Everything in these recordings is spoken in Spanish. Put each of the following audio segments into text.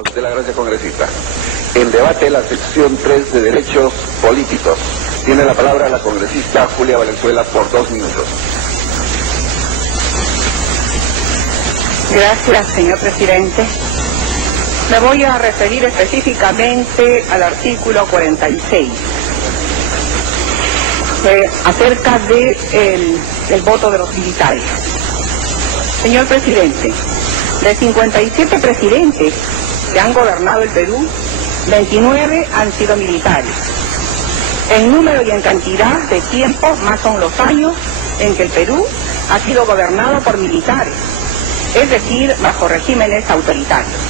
A usted la gracia, congresista. En debate la sección 3 de Derechos Políticos. Tiene la palabra la congresista Julia Valenzuela por 2 minutos. Gracias, señor presidente. Me voy a referir específicamente al artículo 46, acerca del voto de los militares. Señor presidente, de 57 presidentes que han gobernado el Perú, 29 han sido militares. En número y en cantidad de tiempo, más son los años en que el Perú ha sido gobernado por militares, es decir, bajo regímenes autoritarios.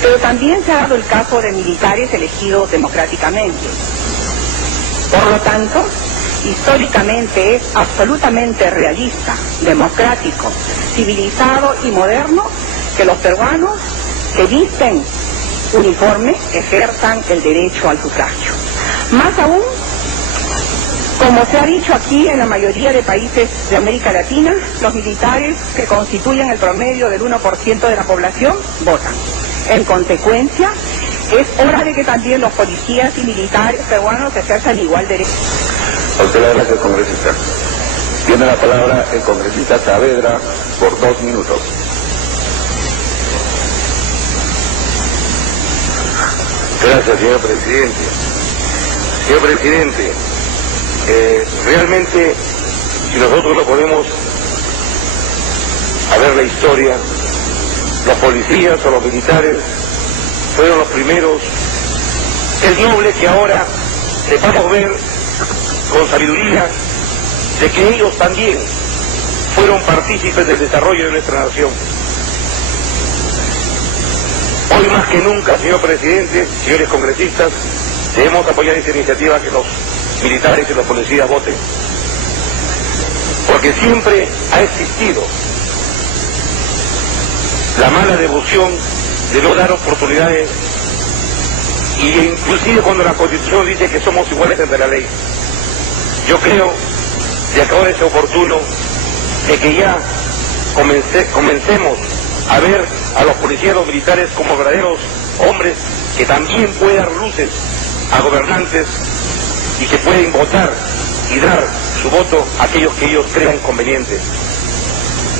Pero también se ha dado el caso de militares elegidos democráticamente. Por lo tanto, históricamente es absolutamente realista, democrático, civilizado y moderno que los peruanos que visten uniforme ejerzan el derecho al sufragio. Más aún, como se ha dicho aquí, en la mayoría de países de América Latina, los militares, que constituyen el promedio del 1% de la población, votan. En consecuencia, es hora de que también los policías y militares peruanos ejerzan igual derecho. A usted la gracia, congresista. Tiene la palabra el congresista Saavedra por 2 minutos. Gracias, señor presidente. Señor presidente, realmente, si nosotros lo ponemos a ver la historia, los policías o los militares fueron los primeros. Es noble que ahora sepamos ver con sabiduría de que ellos también fueron partícipes del desarrollo de nuestra nación. Hoy más que nunca, señor presidente, señores congresistas, debemos apoyar esta iniciativa, que los militares y los policías voten. Porque siempre ha existido la mala devoción de no dar oportunidades, y inclusive cuando la Constitución dice que somos iguales ante la ley. Yo creo de que ahora es oportuno de que ya comencemos a ver a los policías y los militares como verdaderos hombres que también pueden dar luces a gobernantes y que pueden votar y dar su voto a aquellos que ellos crean convenientes.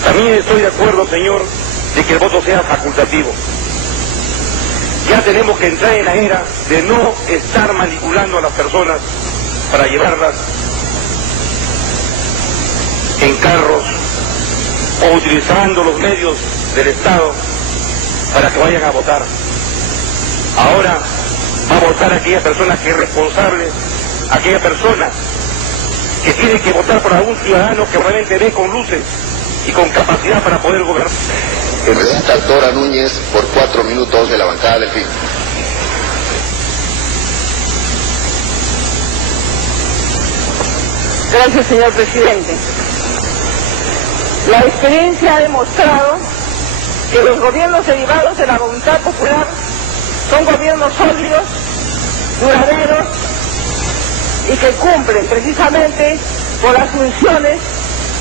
También estoy de acuerdo, señor, de que el voto sea facultativo. Ya tenemos que entrar en la era de no estar manipulando a las personas para llevarlas en carros o utilizando los medios del Estado para que vayan a votar. Ahora va a votar aquella persona que es responsable, aquella persona que tiene que votar por algún ciudadano que realmente ve con luces y con capacidad para poder gobernar. El congresista Dora Núñez por 4 minutos de la bancada del FIN. Gracias, señor presidente. La experiencia ha demostrado que los gobiernos derivados de la voluntad popular son gobiernos sólidos, duraderos y que cumplen precisamente con las funciones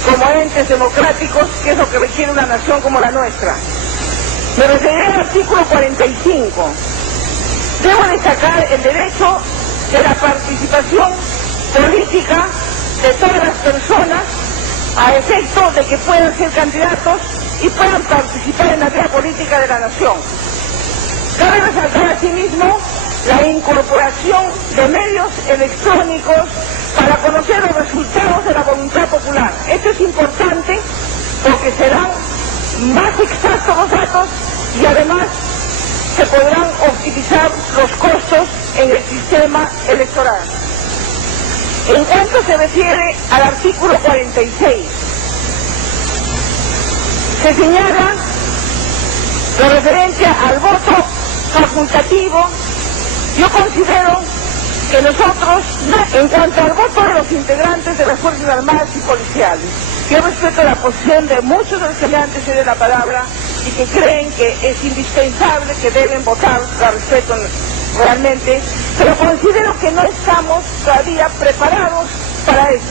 como entes democráticos, que es lo que requiere una nación como la nuestra. Me referiré al artículo 45. Debo destacar el derecho de la participación política de todas las personas a efecto de que puedan ser candidatos y puedan participar en la vida política de la nación. Cabe resaltar asimismo la incorporación de medios electrónicos para conocer los resultados de la voluntad popular. Esto es importante porque serán más exactos los datos y además se podrán optimizar los costos en el sistema electoral. En cuanto se refiere al artículo 46, se señala lo referente al voto facultativo. Yo considero que nosotros, en cuanto al voto de los integrantes de las Fuerzas Armadas y Policiales, yo respeto la posición de muchos de los que me han antecedido la palabra y que creen que es indispensable, que deben votar, la respeto realmente, pero considero que no estamos todavía preparados para eso.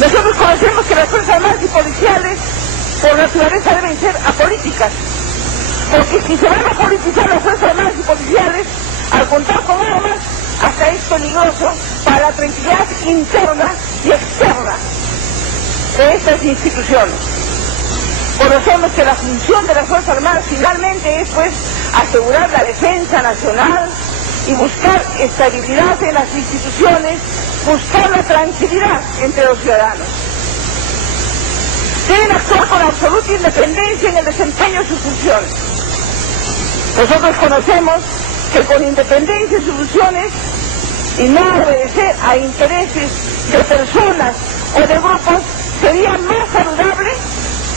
Nosotros conocemos que las Fuerzas Armadas y Policiales, por naturaleza, deben ser apolíticas. Porque si se van a politizar las fuerzas armadas y policiales, al contar con armas, hasta es peligroso para la tranquilidad interna y externa de estas instituciones. Conocemos que la función de las Fuerzas Armadas finalmente es, pues, asegurar la defensa nacional y buscar estabilidad en las instituciones, buscar la tranquilidad entre los ciudadanos. Deben actuar con absoluta independencia en el desempeño de sus funciones. Nosotros conocemos que con independencia de sus funciones y no obedecer a intereses de personas o de grupos sería más saludable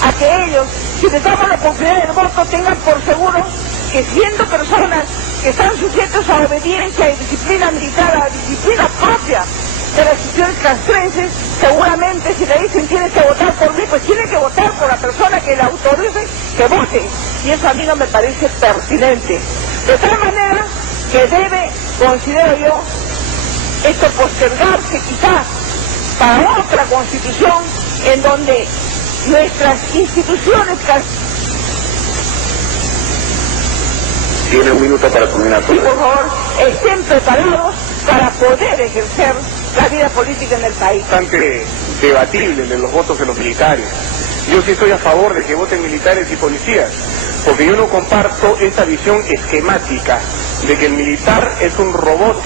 a que ellos, si les damos la oportunidad del voto, tengan por seguro que siendo personas que están sujetos a obediencia y disciplina militar, a la disciplina propia de las instituciones castrenses, seguramente si le dicen tienes que votar por mí, pues tiene que votar por la persona que le autorice que vote, y eso a mí no me parece pertinente. De tal manera que debe, considero yo, esto postergarse quizás para otra constitución en donde nuestras instituciones... Tiene un minuto para culminar. Y por favor, estén preparados para poder ejercer la vida política en el país. Bastante debatible de los votos de los militares. Yo sí estoy a favor de que voten militares y policías, porque yo no comparto esa visión esquemática de que el militar es un robot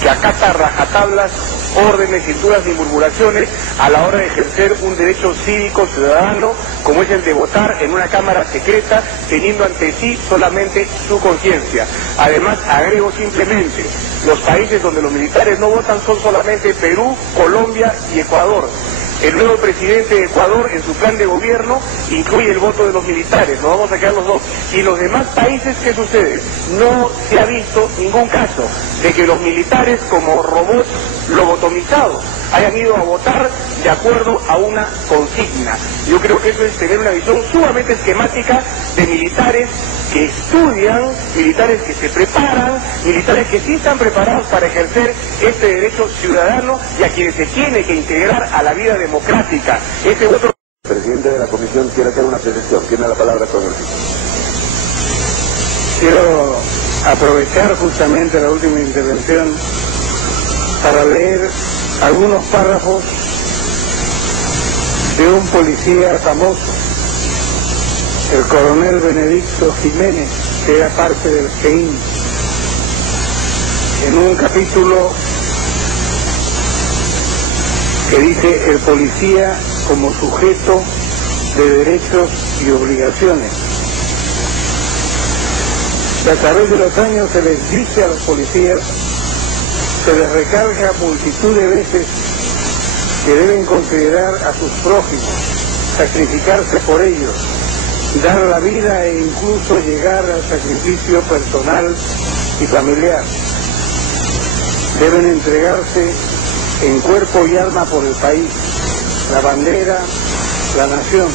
que acata rajatablas, órdenes, cinturas y murmuraciones a la hora de ejercer un derecho cívico ciudadano como es el de votar en una cámara secreta teniendo ante sí solamente su conciencia. Además, agrego simplemente, los países donde los militares no votan son solamente Perú, Colombia y Ecuador. El nuevo presidente de Ecuador en su plan de gobierno incluye el voto de los militares, nos vamos a quedar los dos. Y los demás países, ¿qué sucede? No se ha visto ningún caso de que los militares como robots lobotomizados hayan ido a votar de acuerdo a una consigna. Yo creo que eso es tener una visión sumamente esquemática de militares que estudian, militares que se preparan, militares que sí están preparados para ejercer este derecho ciudadano y a quienes se tiene que integrar a la vida democrática. Ese otro... El presidente de la comisión quiere hacer una precisión. Tiene la palabra, congresista. Quiero aprovechar justamente la última intervención para leer algunos párrafos de un policía famoso, el coronel Benedicto Jiménez, que era parte del GEIN, en un capítulo que dice el policía como sujeto de derechos y obligaciones. Y a través de los años se les dice a los policías, se les recarga multitud de veces que deben considerar a sus prójimos, sacrificarse por ellos, dar la vida e incluso llegar al sacrificio personal y familiar. Deben entregarse en cuerpo y alma por el país, la bandera, la nación,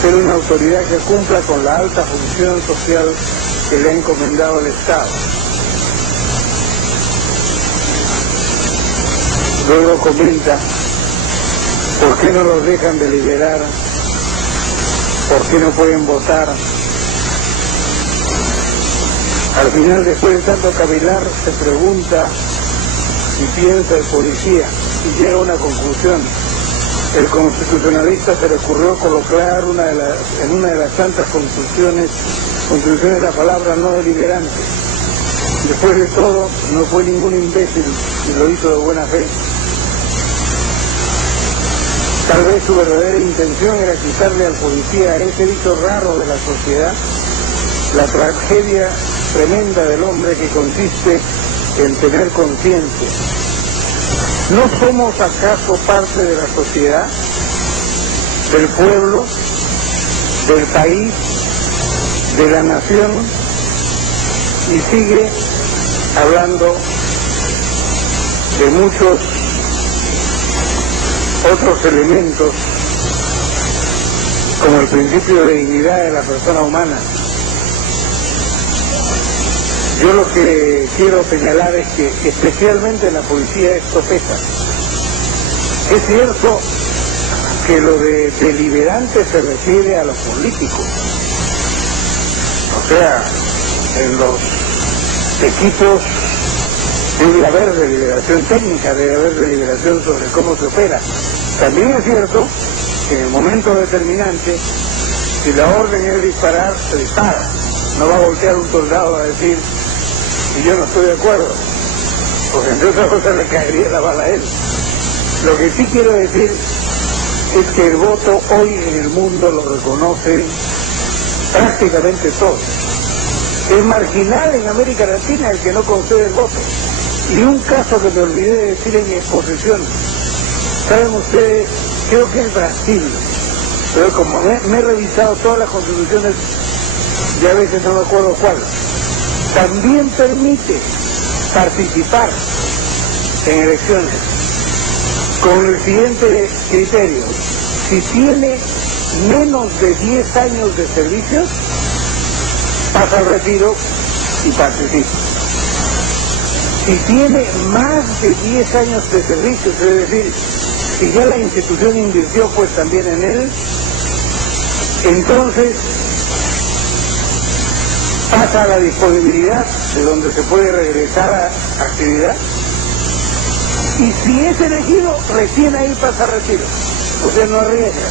ser una autoridad que cumpla con la alta función social que le ha encomendado el Estado. Luego comenta, ¿por qué no los dejan deliberar? ¿Por qué no pueden votar? Al final, después de tanto cavilar, se pregunta y piensa el policía y llega a una conclusión. El constitucionalista se le ocurrió colocar en una de las tantas constituciones la palabra no deliberante. Después de todo, no fue ningún imbécil y lo hizo de buena fe. Tal vez su verdadera intención era quitarle al policía ese vicio raro de la sociedad, la tragedia tremenda del hombre que consiste en tener conciencia. ¿No somos acaso parte de la sociedad, del pueblo, del país, de la nación? Y sigue hablando de muchos otros elementos, como el principio de dignidad de la persona humana. Yo lo que quiero señalar es que especialmente en la policía esto pesa. Es cierto que lo de deliberante se refiere a los políticos, sea, en los equipos debe haber deliberación técnica, debe haber deliberación sobre cómo se opera. También es cierto que en el momento determinante, si la orden es disparar, se dispara. No va a voltear un soldado a decir, y yo no estoy de acuerdo, porque entre otras cosas le caería la bala a él. Lo que sí quiero decir es que el voto hoy en el mundo lo reconoce prácticamente todo. Es marginal en América Latina el que no concede el voto. Y un caso que me olvidé de decir en mi exposición, saben ustedes, creo que es Brasil, pero como me he revisado todas las constituciones, ya a veces no me acuerdo cuál, también permite participar en elecciones con el siguiente criterio: si tiene menos de 10 años de servicio, pasa al retiro y participa. Si tiene más de 10 años de servicio, es decir, si ya la institución invirtió pues también en él, entonces pasa a la disponibilidad de donde se puede regresar a actividad, y si es elegido, recién ahí pasa a retiro, o sea, no arriesga.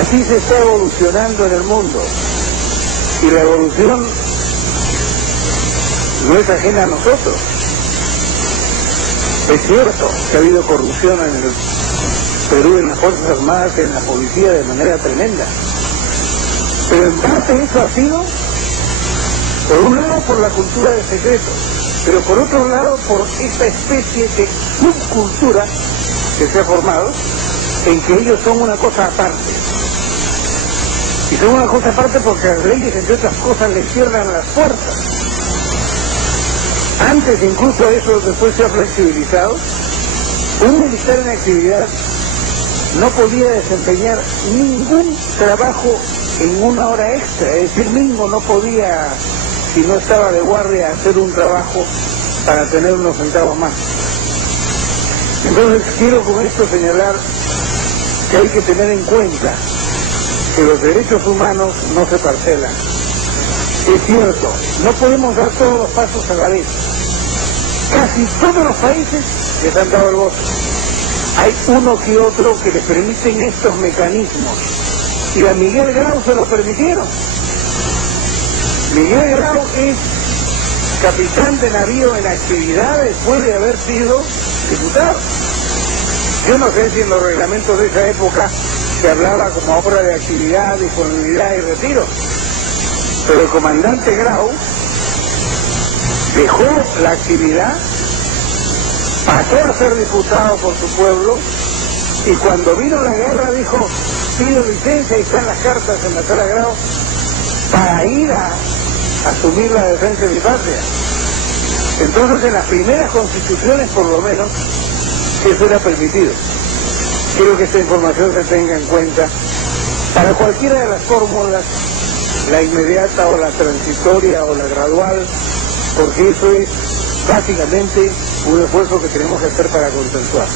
Así se está evolucionando en el mundo, y la evolución no es ajena a nosotros. Es cierto que ha habido corrupción en el Perú, en las Fuerzas Armadas, en la policía, de manera tremenda. Pero en parte eso ha sido, por un lado, por la cultura del secreto, pero por otro lado, por esta especie de subcultura que se ha formado, en que ellos son una cosa aparte. Y son una cosa aparte porque las leyes, entre otras cosas, les cierran las puertas. Antes incluso eso después se ha flexibilizado. Un militar en actividad no podía desempeñar ningún trabajo en una hora extra, es decir, mismo no podía, si no estaba de guardia, hacer un trabajo para tener unos centavos más. Entonces quiero con esto señalar que hay que tener en cuenta que los derechos humanos no se parcelan. Es cierto, no podemos dar todos los pasos a la vez. Casi todos los países les han dado el voto. Hay uno que otro que les permiten estos mecanismos. Y a Miguel Grau se lo permitieron. Miguel Grau es capitán de navío en actividad después de haber sido diputado. Yo no sé si en los reglamentos de esa época se hablaba como obra de actividad, disponibilidad y retiro. Pero el comandante Grau dejó la actividad, pasó a ser diputado por su pueblo, y cuando vino la guerra dijo, pido licencia, y están las cartas en la sala Grau, para ir a asumir la defensa de mi patria. Entonces en las primeras constituciones por lo menos eso era permitido. Quiero que esta información se tenga en cuenta para cualquiera de las fórmulas, la inmediata o la transitoria o la gradual, porque eso es básicamente un esfuerzo que tenemos que hacer para consensuar.